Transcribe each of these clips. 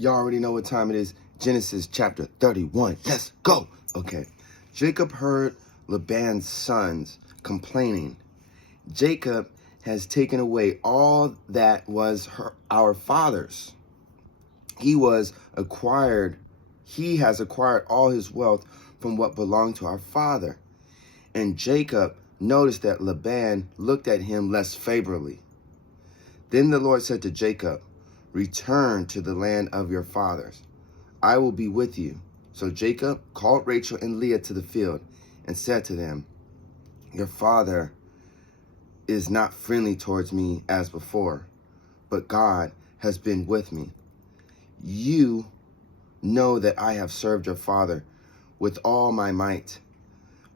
Y'all already know what time it is. Genesis chapter 31. Let's go. Okay. Jacob heard Laban's sons complaining. Jacob has taken away all that was our father's. He has acquired all his wealth from what belonged to our father. And Jacob noticed that Laban looked at him less favorably. Then the Lord said to Jacob, "Return to the land of your fathers. I will be with you." So Jacob called Rachel and Leah to the field and said to them, "Your father is not friendly towards me as before, but God has been with me. You know that I have served your father with all my might,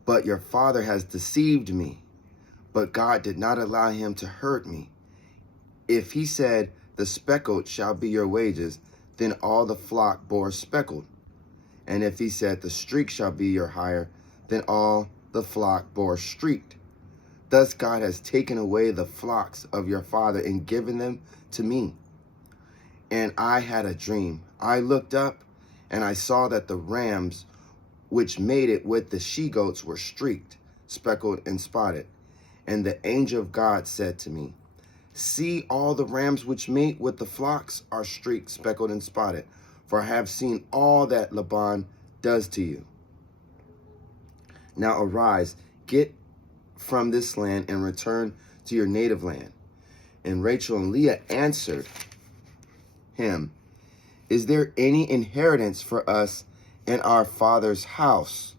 but your father has deceived me, but God did not allow him to hurt me. If he said, 'The speckled shall be your wages,' then all the flock bore speckled. And if he said, 'The streak shall be your hire,' then all the flock bore streaked. Thus God has taken away the flocks of your father and given them to me. And I had a dream. I looked up, and I saw that the rams which mated with the she-goats were streaked, speckled, and spotted. And the angel of God said to me, 'See, all the rams which mate with the flocks are streaked, speckled, and spotted, for I have seen all that Laban does to you. Now arise, get from this land and return to your native land.' And Rachel and Leah answered him, 'Is there any inheritance for us in our father's house?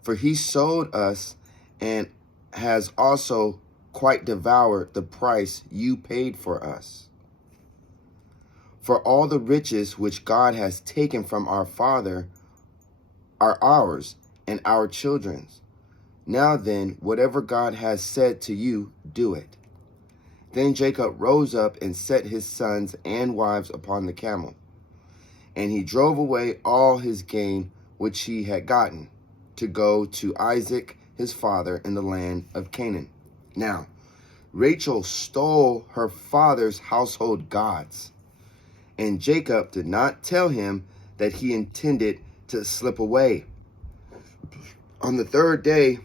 For he sold us and has also quite devoured the price you paid for us. For all the riches which God has taken from our father are ours and our children's. Now then, whatever God has said to you, do it.' Then Jacob rose up and set his sons and wives upon the camel, and he drove away all his gain which he had gotten, to go to Isaac his father in the land of Canaan. Now, Rachel stole her father's household gods, and Jacob did not tell him that he intended to slip away. On the third day,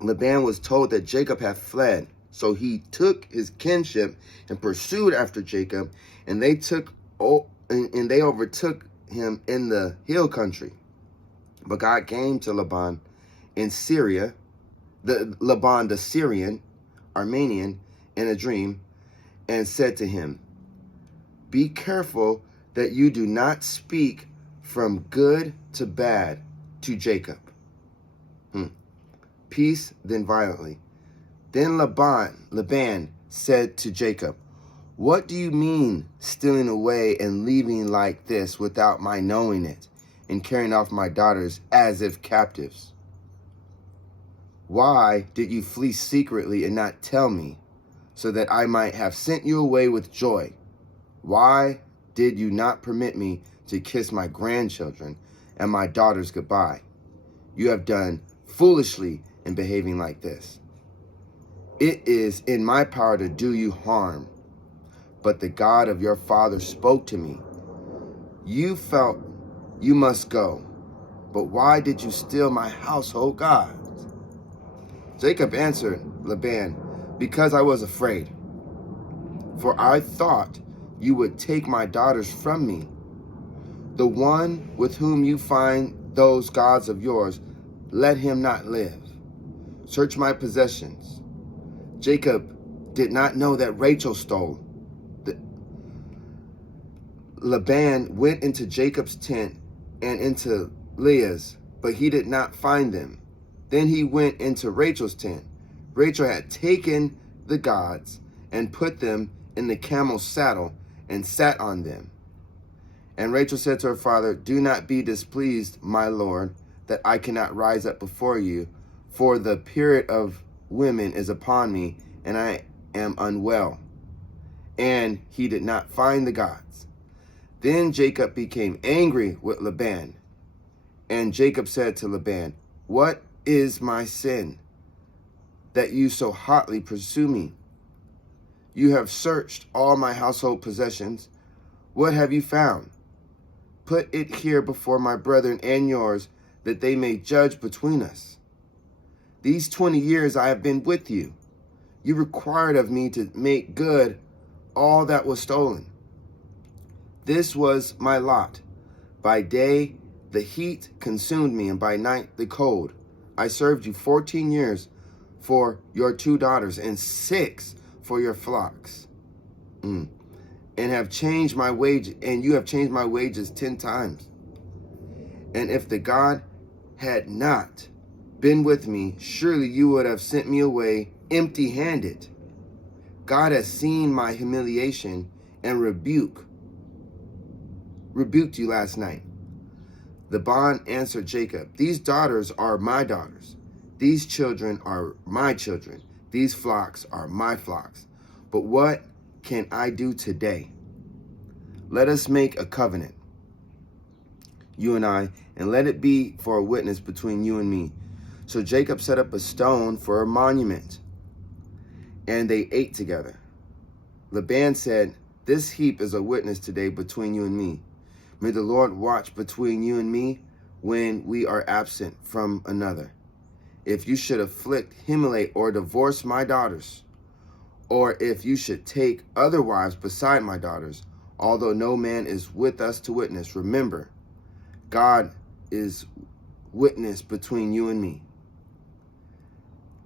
Laban was told that Jacob had fled. So he took his kinship and pursued after Jacob, and they overtook him in the hill country. But God came to Laban in Syria, Laban the Syrian, Armenian, in a dream, and said to him, 'Be careful that you do not speak from good to bad to Jacob.' Peace, then violently. Then Laban said to Jacob, 'What do you mean, stealing away and leaving like this without my knowing it, and carrying off my daughters as if captives? Why did you flee secretly and not tell me, so that I might have sent you away with joy? Why did you not permit me to kiss my grandchildren and my daughters goodbye? You have done foolishly in behaving like this. It is in my power to do you harm, but the God of your father spoke to me. You felt you must go, but why did you steal my household gods?' Jacob answered Laban, 'Because I was afraid, for I thought you would take my daughters from me. The one with whom you find those gods of yours, let him not live. Search my possessions.' Jacob did not know that Rachel stole. Laban went into Jacob's tent and into Leah's, but he did not find them. Then he went into Rachel's tent. Rachel had taken the gods and put them in the camel's saddle and sat on them. And Rachel said to her father, 'Do not be displeased, my lord, that I cannot rise up before you, for the period of women is upon me, and I am unwell.' And he did not find the gods. Then Jacob became angry with Laban. And Jacob said to Laban, 'What is my sin, that you so hotly pursue me? You have searched all my household possessions, What have you found? Put it here before my brethren and yours, that they may judge between us. These 20 years I have been with you. You required of me to make good all that was stolen. This was my lot. By day the heat consumed me, and by night the cold. I served you 14 years for your 2 daughters, and 6 for your flocks. And have changed my wage, and you have changed my wages 10 times. And if the God had not been with me, surely you would have sent me away empty-handed. God has seen my humiliation and rebuked you last night. Laban answered Jacob, these daughters are my daughters. These children are my children. These flocks are my flocks. But what can I do today? Let us make a covenant, you and I, and let it be for a witness between you and me. So Jacob set up a stone for a monument, and they ate together. Laban said, this heap is a witness today between you and me. May the Lord watch between you and me when we are absent from another. If you should afflict, humiliate, or divorce my daughters, or if you should take other wives beside my daughters, although no man is with us to witness, remember, God is witness between you and me.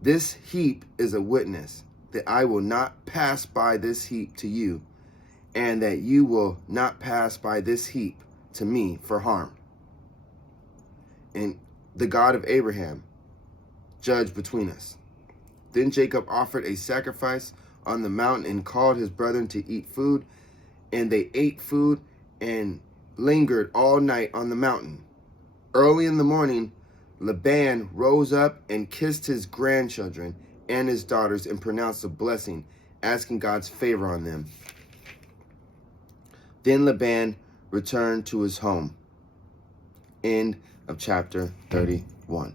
This heap is a witness that I will not pass by this heap to you, and that you will not pass by this heap to me for harm. And the God of Abraham judge between us. Then Jacob offered a sacrifice on the mountain and called his brethren to eat food, and they ate food and lingered all night on the mountain. Early in the morning, Laban rose up and kissed his grandchildren and his daughters and pronounced a blessing, asking God's favor on them. Then Laban returned to his home. End of chapter 31.